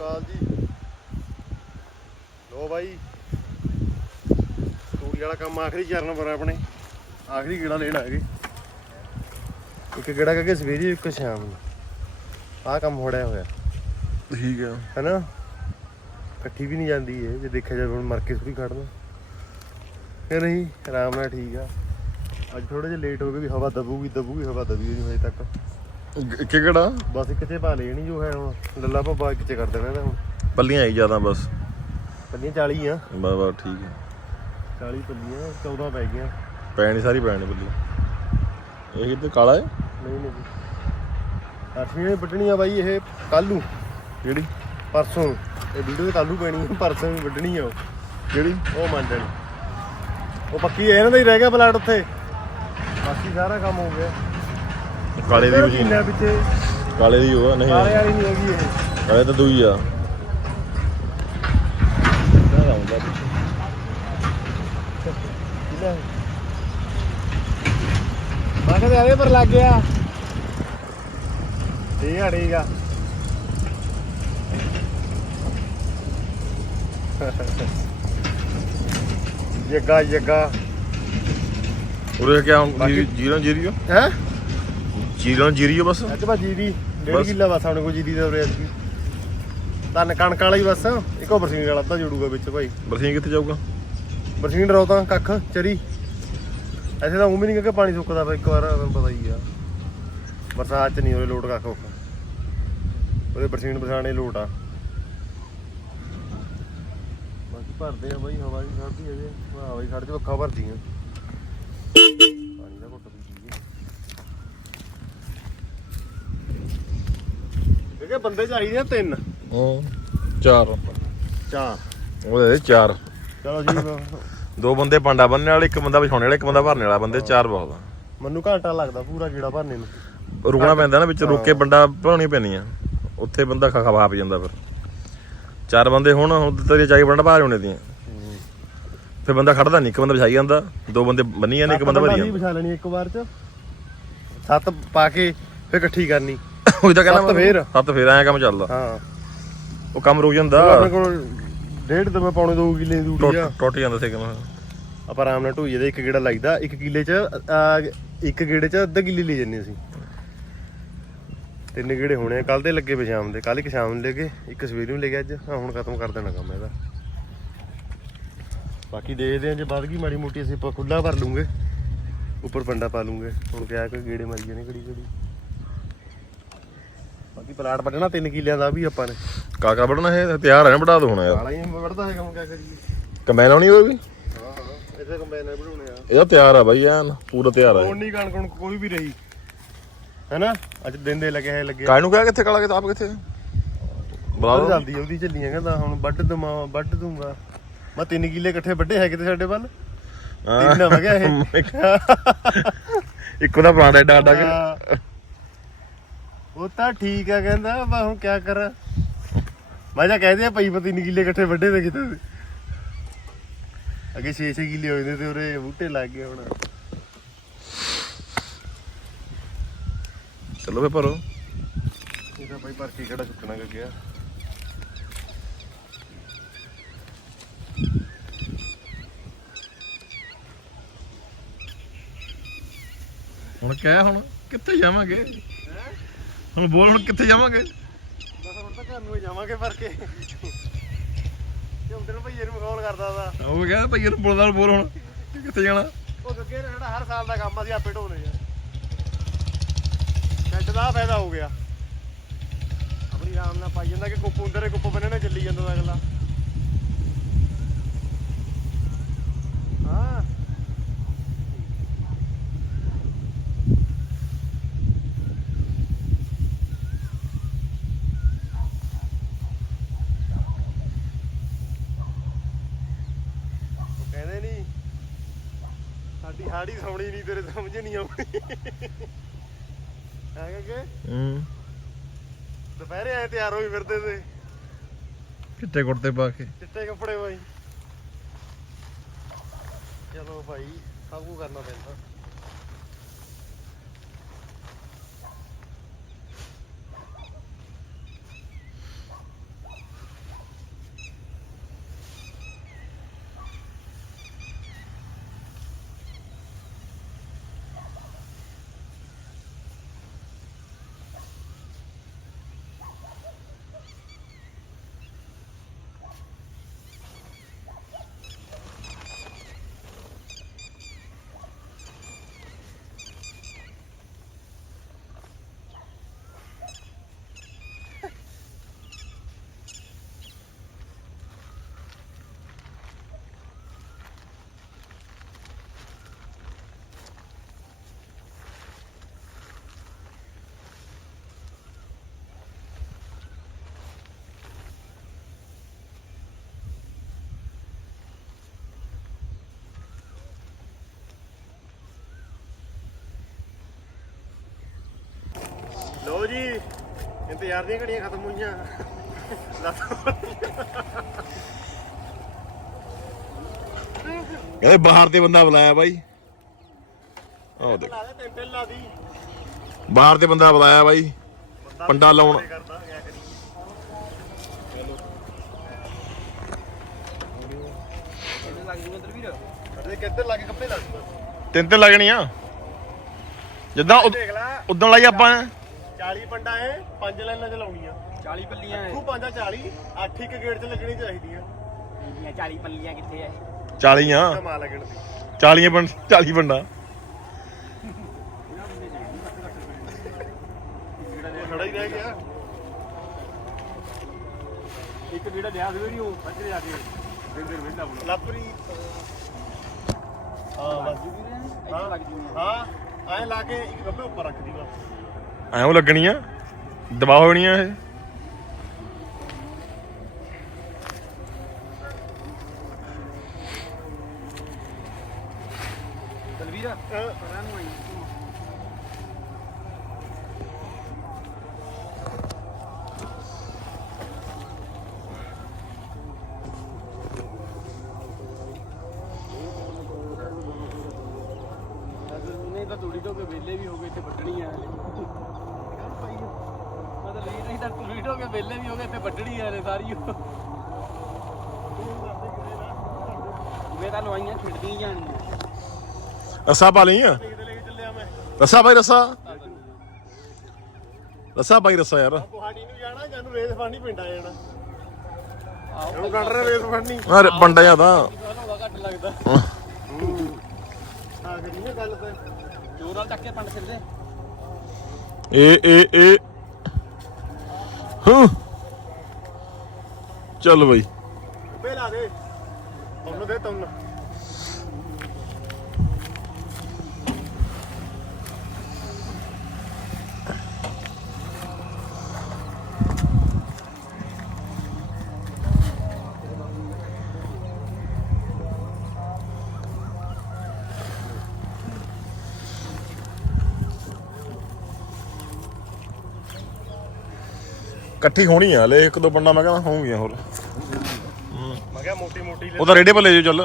ਅਕਾਲ ਜੀ। ਲੋ ਬਾਈ। ਤੂੜੀ ਵਾਲਾ ਕੰਮ ਆਖਰੀ ਚਰਨ ਪਰ ਆਪਣੇ। ਆਖਰੀ ਗੇੜਾ ਲੈਣ ਆ ਗਏ। ਇੱਕ ਗੇੜਾ ਕਰਕੇ ਸਵੇਰੇ ਇੱਕ ਸ਼ਾਮ ਨੂੰ। ਆਹ ਕੰਮ ਹੋੜਿਆ ਹੋਇਆ। ਠੀਕ ਆ। ਹੈਨਾ? ਇਕੱਠੀ ਵੀ ਨਹੀਂ ਜਾਂਦੀ ਇਹ ਜੇ ਦੇਖਿਆ ਜਾਵੇ ਹੁਣ ਮਰ ਕੇ ਥੋੜੀ ਖੜਨਾ ਇਹ ਨਹੀਂ? ਆਰਾਮ ਨਾਲ ਠੀਕ ਆ। ਅੱਜ ਥੋੜੇ ਜਿਹਾ ਲੇਟ ਹੋ ਗਏ ਵੀ ਹਵਾ ਦਬੂਗੀ ਦਬੂਗੀ ਹਵਾ ਦਬੀ ਨਹੀਂ ਹਜੇ ਤੱਕ। ਕਿਹੜਾ? ਬਸ ਇੱਕ ਤੇ ਪਾ ਲੈਣੀ ਜੋ ਹੈ ਹੁਣ। ਲੱਲਾ ਭੱਬਾ ਚ ਕਰ ਦੇਣਾ ਇਹਦਾ ਹੁਣ। ਪੱਲੀਆਂ ਆਈ ਜ਼ਿਆਦਾ ਬਸ। ਪੱਲੀਆਂ 40 ਆ। ਬਸ ਬਸ ਠੀਕ ਹੈ 40 ਪੱਲੀਆਂ 14 ਪੈ ਗਈਆਂ। ਪੈਣੀ ਸਾਰੀ ਪੈਣੀ ਪੱਲੀ। ਇਹ ਕਿਤੇ ਕਾਲਾ ਹੈ ਨਹੀਂ ਨਹੀਂ ਅੱਠਵੀਂ ਨੇ ਵੱਢਣੀ ਆ ਬਾਈ ਇਹ ਕੱਲ ਜਿਹੜੀ ਪਰਸੋਂ। ਇਹ ਵੀਡੀਓ ਤੇ ਕੱਲ ਪੈਣੀ ਆ ਪਰਸੋਂ ਨੂੰ ਵੱਢਣੀ ਆ ਉਹ। ਜਿਹੜੀ ਉਹ ਮੰਨ ਜਾਣੀ ਉਹ ਪੱਕੀ ਹੈ ਇਹਨਾਂ ਦਾ ਹੀ ਰਹਿ ਗਿਆ ਪਲਾਟ ਉੱਥੇ। ਬਾਕੀ ਸਾਰਾ ਕੰਮ ਹੋ ਗਿਆ। ਕਾਲੇ ਦੀ ਮਸ਼ੀਨ ਮਹੀਨਿਆਂ ਪਿੱਛੇ। ਕਾਲੇ ਦੀ ਉਹ ਆ, ਨਹੀਂ। ਕਾਲੇ ਵਾਲੀ ਨਹੀਂ ਹੈਗੀ ਇਹ। ਕਾਲੇ ਤਾਂ ਦੂਈ ਆ। ਮੈਂ ਕਹਿੰਦਾ ਪਰ ਲੱਗ ਗਿਆ। ਠੀਕ ਆ ਠੀਕ ਆ। ਜੱਗਾ ਜੱਗਾ। ਉਰੇ ਕਿਆ ਬਾਕੀ- ਜੀਰੋ? ਹੈ? ਜੀਰੋ ਜੀਰੀਓ ਬਸ? ਅੱਜ ਭਾਜੀ ਦੀ ਡੇਢ ਬਸ। ਕਿੱਲਾ ਬਸ ਆਪਣੇ ਕੋਲ ਜੀਰੀ ਦਾ ਉਰੇ ਅੱਜ ਤਨ ਕਣਕ ਵਾਲਾ ਹੀ ਬਸ ਇੱਕੋ ਬਰਸੀਨ ਵਾਲਾ ਤਾਂ ਜੁੜੂਗਾ ਵਿੱਚ ਭਾਈ। ਬਰਸੀਨ ਕਿੱਥੇ ਜਾਊਗਾ? ਬਰਸੀਨ ਰੋ ਤਾਂ ਕੱਖ ਚਰੀ। ਐਸੇ ਤਾਂ ਉਹ ਵੀ ਨਹੀਂ ਕਿ ਪਾਣੀ ਸੁੱਕਦਾ ਫਿਰ ਇੱਕ ਵਾਰ ਤੁਹਾਨੂੰ ਪਤਾ ਹੀ ਆ। ਬਰਸਾਤ ਚ ਨਹੀਂ ਉਹਦੇ ਲੋਟ ਕੱਖ ਉਹਦੇ ਬਰਸੀਨ ਬਸਾਣੇ ਲੋਟ ਆ। ਬਾਕੀ ਭਰਦੇ ਆ ਬਾਈ ਹਵਾ ਦੀ ਖੜਦੀ ਅਜੇ ਹਵਾ ਦੀ ਖੜ ਕੇ ਵੱਖਾ ਭਰਦੀਆਂ। ਪਾਣੀ ਦਾ ਘੁੱਟ ਪੀ ਲਈਏ। ਕਿਉਂਕਿ ਬੰਦੇ ਚਾਹੀਦੇ ਆ ਤਿੰਨ। ਹਾਂ ਚਾਰ। ਚਾਰ। ਉਹਦੇ ਚਾਰ। ਚਲੋ ਜੀ ਦੋ ਬੰਦੇ ਪਾਂਡਾ ਬੰਨਣ ਵਾਲੇ ਇੱਕ ਬੰਦਾ ਵਿਛਾਉਣੇ ਵਾਲਾ ਇੱਕ ਬੰਦਾ ਭਰਨੇ ਵਾਲਾ। ਬੰਦੇ ਚਾਰ ਬਹੁਤ ਆ। ਮੈਨੂੰ ਘੰਟਾ ਲੱਗਦਾ ਪੂਰਾ ਗੇੜਾ ਭਰਨੇ ਨੂੰ। ਰੁਕਣਾ ਪੈਂਦਾ ਨਾ ਵਿੱਚ ਰੁਕ ਕੇ ਬੰਦਾ ਭਰਾਉਣੀ ਪੈਂਦੀਆਂ। ਉੱਥੇ ਬੰਦਾ ਖਾ ਖਵਾ ਜਾਂਦਾ ਫਿਰ। ਚਾਰ ਬੰਦੇ ਹੁਣ ਹੁਣ ਤੇਰੇ ਚਾਈ ਬੰਦਾ ਬਾਹਰ ਹੋਣੇ ਦੀਆਂ। ਫਿਰ ਬੰਦਾ ਖੜਦਾ ਨਹੀਂ ਇੱਕ ਬੰਦਾ ਵਿਛਾਈ ਜਾਂਦਾ। ਦੋ ਬੰਦੇ ਬੰਨੀ ਜਾਂਦੇ ਇੱਕ ਬੰਦਾ ਭਰੀ ਜਾਂਦਾ ਵਿਛਾ ਲੈਣੀ ਇੱਕ ਵਾਰ ਚ। ਸੱਤ ਪਾ ਕੇ ਫਿਰ ਇਕੱਠੀ ਕਰਨੀ। ਉਹੀ ਤਾਂ ਕਹਿੰਦਾ ਸੱਤ ਫੇਰ। ਸੱਤ ਫੇਰ ਐਂ ਕੰਮ ਚੱਲਦਾ। ਹਾਂ। ਉਹ ਕੰਮ ਰੁਕ ਜਾਂਦਾ। ਆਪਣੇ ਕੋਲ ਡੇਢ ਤੋਂ ਮੈਂ ਪੌਣੇ 2 ਕਿੱਲੇ ਦੀ ਦੂਰੀ ਆ। ਟੁੱਟ ਟੁੱਟ ਜਾਂਦਾ ਸੀ ਕੰਮ ਆਪਾਂ ਆਰਾਮ ਨਾਲ ਢੋਈਏ ਦਾ ਇੱਕ ਗੇੜਾ ਲੱਗਦਾ ਇੱਕ ਕਿੱਲੇ ਚ ਅਹ, ਇੱਕ ਗੇੜੇ ਚ ਅੱਧਾ ਕਿੱਲੇ ਲੈ ਜੰਨੇ ਅਸੀਂ। ਤਿੰਨ ਗੇੜੇ ਹੋਣੇ ਕੱਲ ਦੇ ਲੱਗੇ ਸ਼ਾਮ ਦੇ। ਕੱਲ ਇੱਕ ਸ਼ਾਮ ਨੂੰ ਲੈ ਗਏ ਇੱਕ ਸਵੇਰੇ ਨੂੰ ਲੈ ਗਿਆ ਅੱਜ। ਹਾਂ ਹੁਣ ਖਤਮ ਕਰ ਦੇਣਾ ਕੰਮ ਇਹਦਾ। ਬਾਕੀ ਦੇਖਦੇ ਆਂ ਜੇ ਵੱਧ ਗਈ ਮਾੜੀ ਮੋਟੀ ਅਸੀਂ ਆਪਾਂ ਖੁੱਲਾ ਭਰ ਲੂੰਗੇ। ਉੱਪਰ ਪੰਡਾ ਪਾ ਲੂੰਗੇ। ਹੁਣ ਕਿਹਾ ਕੋਈ ਗੇੜੇ ਮਾਰੀ ਜਾਣੇ ਘੜੀ ਘੜੀ। ਬਾਕੀ ਪਲਾਟ ਵੱਢਣਾ ਤਿੰਨ ਕਿੱਲਿਆਂ ਦਾ ਵੀ ਆਪਾਂ ਨੇ। ਕਾਕਾ ਬੜਨਾ ਇਹ ਤਿਆਰ ਹੈ ਨਾ ਦੋ ਹੋਣਾ ਯਾਰ। ਕਾਲਾ ਹੀ ਵੱਢਦਾ ਹੈ ਕੰਮ ਕਿਆ ਕਰੀਏ ਕੰਬਾਈਨ ਆਉਣੀ ਉਹ ਵੀ? ਹਾਂ ਹਾਂ ਇਸੇ ਕੰਬਾਈਨਰ ਬਣਾਉਣੇ ਆ। ਇਹਦਾ ਤਿਆਰ ਆ ਬਾਈ ਐਨ ਪੂਰਾ ਤਿਆਰ ਆ ਹੁਣ ਨਹੀਂ ਕਣਕ ਕਣਕ ਕੋਈ ਵੀ ਰਹੀ। ਹੈਨਾ? ਅੱਜ ਦਿਨ ਦੇ ਲੱਗੇ ਹੈ ਲੱਗੇ। ਕਾਇ ਨੂੰ ਕਿਹਾ ਕਿੱਥੇ ਕਾਲਾ ਕਿਤਾਬ ਕਿੱਥੇ? ਲਓ ਜਲਦੀ ਉਹਦੀ ਚੱਲੀਆਂ ਕਹਿੰਦਾ ਹੁਣ ਵੱਢ ਦਮਾ ਵੱਢ ਦੂੰਗਾ। ਮੈਂ ਤਿੰਨ ਕਿੱਲੇ ਇਕੱਠੇ ਵੱਡੇ ਹੈਗੇ ਤੇ ਸਾਡੇ ਵੱਲ। ਹਾਂ। ਤਿੰਨ ਹੋ ਗਿਆ ਇਹ। ਇੱਕੋ ਦਾ ਪਲਾਂਟ ਐਡਾ ਐਡਾ ਕਿ। ਉਹ ਤਾਂ ਠੀਕ ਆ ਕਹਿੰਦਾ ਮੈਂ ਹੁਣ ਕੀ ਕਰਾਂ? ਮੈਂ ਜਾਂ ਕਹਦੇ ਆ ਪਈ ਪਤੀ ਕਿੱਲੇ ਇਕੱਠੇ ਵੱਡੇ ਤੇ ਕਿਤੇ ਅੱਗੇ 6-6 ਕਿੱਲੇ ਹੋਏ ਨੇ ਤੇ ਉਰੇ ਬੂਟੇ ਲੱਗ ਗਏ ਹੁਣ। ਚਲੋ ਫੇ ਭਰੋ। ਇਹ ਤਾਂ ਭਾਈ ਭਰ ਕੇ ਕਿਹੜਾ ਸੁੱਕਣਾ ਗਿਆ ਹੁਣ ਕਹਿ ਹੁਣ ਕਿੱਥੇ ਜਾਵਾਂਗੇ? ਹੁਣ ਬੋਲ ਹੁਣ ਕਿੱਥੇ ਜਾਵਾਂਗੇ? ਬਸ ਹੁਣ ਤਾਂ ਘਰ ਨੂੰ ਹੀ ਜਾਵਾਂਗੇ ਭਰ ਕੇ ਤੇ ਉਧਰ ਭਈਏ ਨੂੰ ਮਖੌਲ ਕਰਦਾ ਦਾ ਉਹ ਕਹਿੰਦਾ ਭਈ ਇਹਨੂੰ ਬੋਲਦਾ ਬੋਲ ਹੁਣ। ਕਿੱਥੇ ਜਾਣਾ? ਉਹ ਗੱਗੇ ਸਾਡਾ ਹਰ ਸਾਲ ਦਾ ਕੰਮ ਅਸੀਂ ਆਪੇ ਢੋਨੇ ਆ। ਛੱਡ ਦਾ ਫਾਇਦਾ ਹੋ ਗਿਆ। ਆਪਣੀ ਆਰਾਮ ਨਾਲ ਪਾਈ ਜਾਂਦਾ ਕਿ ਕੁੱਪ ਅੰਦਰ ਹੀ ਕੁੱਪ ਬੰਨਣੇ ਚੱਲੀ ਜਾਂਦਾ ਅਗਲਾ ਹਾਂ ਉਹ ਕਹਿੰਦੇ ਨਹੀਂ ਹਾੜੀ ਸੌਣੀ ਨਹੀਂ ਤੇਰੇ ਸਮਝ ਨਹੀਂ ਆਉਣੀ ਹੈਗਾ ਕਿ ਹੂੰ। ਦੁਪਹਿਰੇ ਆਏ ਤਿਆਰ ਹੋਈ ਫਿਰਦੇ ਤੇ। ਕਿੱਥੇ ਕੁੜਤੇ ਪਾ ਕੇ। ਚਿੱਟੇ ਕੱਪੜੇ ਬਾਈ। ਚਲੋ ਭਾਈ ਸਭ ਕੁਝ ਕਰਨਾ ਪੈਂਦਾ। ਲੋ ਜੀ ਇੰਤਜ਼ਾਰ ਦੀਆਂ ਘੜੀਆਂ ਖਤਮ ਹੋਈਆਂ। ਕਹਿੰਦੇ ਬਾਹਰ ਤੇ ਬੰਦਾ ਬੁਲਾਇਆ ਬਾਈ। ਆਹ ਦੇਖ। ਲਾ ਦੇ ਲਾ ਬਾਹਰ ਤੇ ਬੰਦਾ ਬੁਲਾਇਆ ਬਾਈ। ਪੰਡਾ ਲਾਉਣ। ਤਿੰਨ ਤੇ ਲੱਗਣੀਆਂ। ਜਿੱਦਾਂ ਉਦ- ਦੇਖ ਲੈ। ਉਦੋਂ ਲਾਈ ਆਪਾਂ। 40 ਪੰਡਾ ਐ ਪੰਜ ਲਾਈਨਾਂ ਚ ਲਾਉਣੀਆਂ। 40 ਪੱਲੀਆਂ ਤੂੰ ਪੰਜਾ 40 ਅੱਠ ਇੱਕ ਗੇੜ ਚ ਲੱਗਣੀ ਚਾਹੀਦੀਆਂ। ਐ 40 ਪੱਲੀਆਂ ਕਿੱਥੇ ਐ 40 ਆ ਕਮਾ ਲੱਗਣ ਦੀ। 40 ਪੰਡ 40 ਪੰਡਾ? ਖੜਾ ਹੀ ਰਹਿ ਗਿਆ। ਇੱਕ ਵੀੜਾ ਲਿਆ ਦੇ ਵੀਡੀਓ ਅੱਗੇ ਜਾ ਕੇ ਦਿਨ ਵੇਂਦਾ ਬਣਾ ਲਾਪਰੀ ਹਾਂ ਬਸ। ਜੂਗੀ ਹਾਂ ਐ ਲਾ ਕੇ ਇੱਕ ਗੱਬੇ ਉੱਪਰ ਰੱਖ ਦੀ ਬਸ। ਐਂ ਲੱਗਣੀਆਂ ਦਬਾ ਹੋਣੀਆਂ ਇਹ। ਤਾਂ ਤੂੜੀ ਤੋਂ ਕੇ ਵੇਲੇ ਵੀ ਹੋ ਗਏ ਇੱਥੇ ਵੱਢਣੀ ਆ ਮਤਲਬ ਇਹ ਨਹੀਂ ਤਾਂ ਤੂੜੀ ਤੋਂ ਕੇ ਵੇਲੇ ਵੀ ਹੋ ਗਏ ਇੱਥੇ ਵੱਢਣੀ ਆ ਨੇ ਸਾਰੀ ਵੇ ਤਾਂ ਲਵਾਈਆਂ ਛਿੜਦੀਆਂ ਜਾਣੀਆਂ ਰੱਸਾ ਪਾ ਲਈ ਆ ਮੈਂ ਰੱਸਾ ਬਾਈ ਰੱਸਾ ਰੱਸਾ ਬਾਈ ਰੱਸਾ ਯਾਰ ਗੁਹਾਟੀ ਨੂੰ ਜਾਣਾ ਜਾਨੂੰ ਰੇਸ ਫੜਨੀ ਪਿੰਡ ਆ ਜਾਣਾ ਇਹਨੂੰ ਕੱਢ ਰਿਹਾ ਰੇਸ ਫੜਨੀ ਅਰੇ ਪੰਡਾ ਜਾਂ ਤਾਂ ਹਵਾ ਘੱਟ ਲੱਗਦਾ ਆ ਕਰੀ ਨਾ ਗੱਲ ਤੇ ਜੋਰ ਨਾਲ ਚੱਕ ਕੇ ਪੰਡ ਸਿਰਦੇ ਏ ਏ ਏ। ਹੂੰ। ਚੱਲ ਬਈ। ਲਾ ਦੇ। ਤੁੰਨ ਦੇ ਤੁੰਨ ਇਕੱਠੀ ਹੋਣੀ ਆ ਲੈ ਇੱਕ ਦੋ ਪੰਡਾ ਮੈਂ ਕਹਿੰਦਾ ਹੋਣਗੀਆਂ ਹੋਰ। ਮੈਂ ਕਿਹਾ ਮੋਟੀ ਮੋਟੀ ਲੈ ਉਹ ਤਾਂ ਰੇਡੇ ਪਾ ਲੈ ਜੋ ਚੱਲ।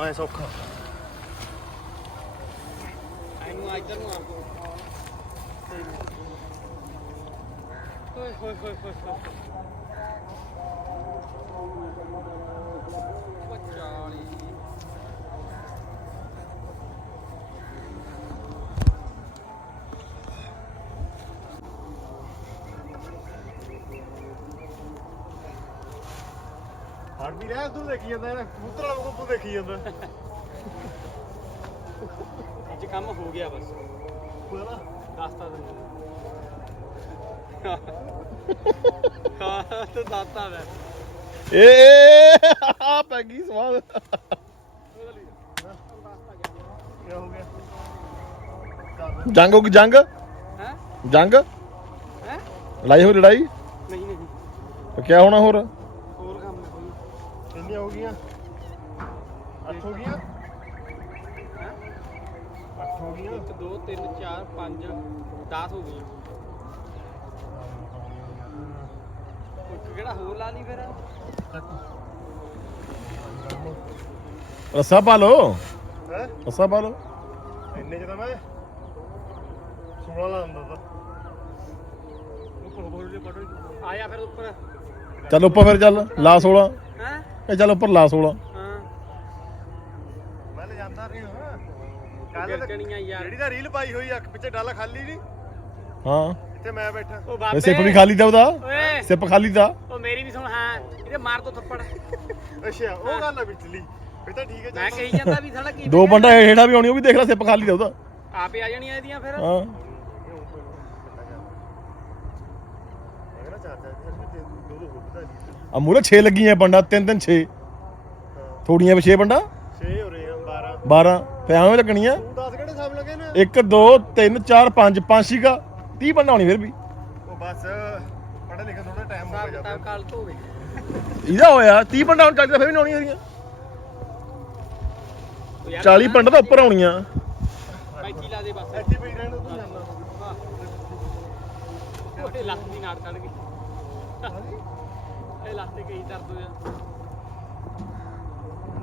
ਆਏ ਸੌਖਾ। ਇਹਨੂੰ ਇੱਧਰ ਨੂੰ ਆ। ਓਏ ਹੋਏ ਹੋਏ ਹੋਏ ਹੋਏ ਚਾਲੀ ਹੜ ਵੀ ਰਿਹਾ ਤੂੰ ਦੇਖੀ ਜਾਂਦਾ ਇਹ ਕਬੂਤਰ ਵਾਲਾ ਦੇਖੀ ਜਾਂਦਾ। ਅੱਜ ਕੰਮ ਹੋ ਗਿਆ ਬਸ। ਪੂਰਾ ਦੱਸਤਾ ਤੈਨੂੰ ਹਾਂ ਤੇ ਦੱਸਤਾ ਮੈਂ ਏ ਏ ਆ ਪੈ ਗਈ ਸਵਾਦ। ਕੀ ਹੋ ਗਿਆ ਕਰ ਜੰਗ ਹੋ ਗਈ ਜੰਗ? ਹੈ? ਜੰਗ? ਹੈ? ਲੜਾਈ ਹੋ ਲੜਾਈ? ਨਹੀਂ ਨਹੀਂ। ਤੇ ਕੀ ਹੋਣਾ ਹੋਰ? ਹੋਰ ਕੰਮ ਕੋਈ। ਕਿੰਨੀਆਂ ਹੋ ਗਈਆਂ? ਅੱਠ ਹੋ ਗਈਆਂ? ਹੈ? ਅੱਠ ਹੋ ਗਈਆਂ? 1 2 3 4 5 10 ਹੋ ਗਈਆਂ। ਇੱਕ ਕਿਹੜਾ ਹੋਰ ਲਾ ਲਈ ਫਿਰ? ਰੱਸਾ ਪਾ ਲੋ ਹੈ? ਰੱਸਾ ਪਾ ਲੋ ਇੰਨੇ ਚ ਤਾਂ ਮੈਂ 16 ਲਾਉਂਦਾ ਤਾਂ। ਉੱਪਰ ਹੋਰ ਦੇ ਪੜੋ ਆਇਆ ਫਿਰ ਉੱਪਰ। ਚੱਲ ਉੱਪਰ ਫਿਰ ਚੱਲ ਲਾ 16 ਹੈ? ਇਹ ਚੱਲ ਉੱਪਰ ਲਾ 16 ਹਾਂ। ਮੈਂ ਲੈ ਜਾਂਦਾ ਰਹੀ ਹਾਂ। ਕੱਲ ਗਰਕਣੀਆਂ ਯਾਰ। ਜਿਹੜੀ ਦਾ ਰੀਲ ਪਾਈ ਹੋਈ ਆ ਪਿੱਛੇ ਡਾਲਾ ਖਾਲੀ ਨਹੀਂ ਹਾਂ। ਇੱਥੇ ਮੈਂ ਬੈਠਾ। ਉਹ ਇਹ ਬਾਬੇ। ਸਿਪ ਵੀ ਖਾਲੀ ਤਾ ਉਹਦਾ? ਓਏ। ਸਿਪ ਖਾਲੀ ਤਾ? ਉਹ ਮੇਰੀ ਵੀ ਸੁਣ ਹਾਂ ਇਹਦੇ ਮਾਰ ਦੋ ਥੱਪੜ। ਅੱਛਾ ਉਹ ਗੱਲ ਆ ਵਿਚਲੀ। ਤਾਂ ਠੀਕ ਹੈ ਮੈਂ। ਕਹੀ ਜਾਂਦਾ ਵੀ ਸਾਡਾ ਕੀ ਦੋ ਪੰਡਾ ਹੇਠਾਂ ਵੀ ਆਉਣੀ ਉਹ ਵੀ ਦੇਖ ਲੈ ਸਿਪ ਖਾਲੀ ਤਾ ਉਹਦਾ। ਆਪੇ ਆ ਜਾਣੀਆਂ ਇਹਦੀਆਂ ਫਿਰ। ਹਾਂ। ਮੈਂ ਕਹਿੰਦਾ ਚਾਰ ਚਾਰ ਦਿਨ ਤੇ ਦੋ ਦੋ ਆ ਮੂਰੇ 6 ਲੱਗੀਆਂ ਪੰਡਾ 3 3 6 ਥੋੜੀਆਂ 6 ਪੰਡਾ 6 ਹੋ ਰਹੇ ਆ 12 12 ਤੇ ਐਵੇਂ ਲੱਗਣੀਆਂ। ਤੂੰ 10 ਕਿਹੜੇ ਸਾਹਬ ਲਗੇ ਨਾ? 1 2 3 4 5 5 ਸੀਗਾ। 30 ਬੰਦਾ ਹੋਣੀ ਫਿਰ ਵੀ। ਉਹ ਬਸ ਪੜ੍ਹੇ ਲਿਖੇ ਥੋੜਾ ਟਾਈਮ ਹੋ ਗਿਆ ਤਾਂ ਕੱਲ ਤੋਂ ਹੋਵੇ। ਇਹਦਾ ਹੋਇਆ 30 ਬੰਦਾ ਹੁਣ ਚੱਲਦਾ ਫਿਰ ਵੀ ਨਹੀਂ ਆਉਣੀਆਂ ਇਹਦੀਆਂ 40 ਪੰਡ ਤਾਂ ਉੱਪਰ ਆਉਣੀਆਂ 35 ਲਾ ਦੇ ਬਸ। ਇੱਥੇ ਪਈ ਰਹਿਣ ਤੂੰ ਜਾਣਾ ਉਹਦੇ ਲੱਤ ਦੀ ਨਾੜ ਕੱਢ ਗਈ। ਇਹ ਲੱਤ ਤੇ ਕਈ ਦਰਦ ਹੋਇਆ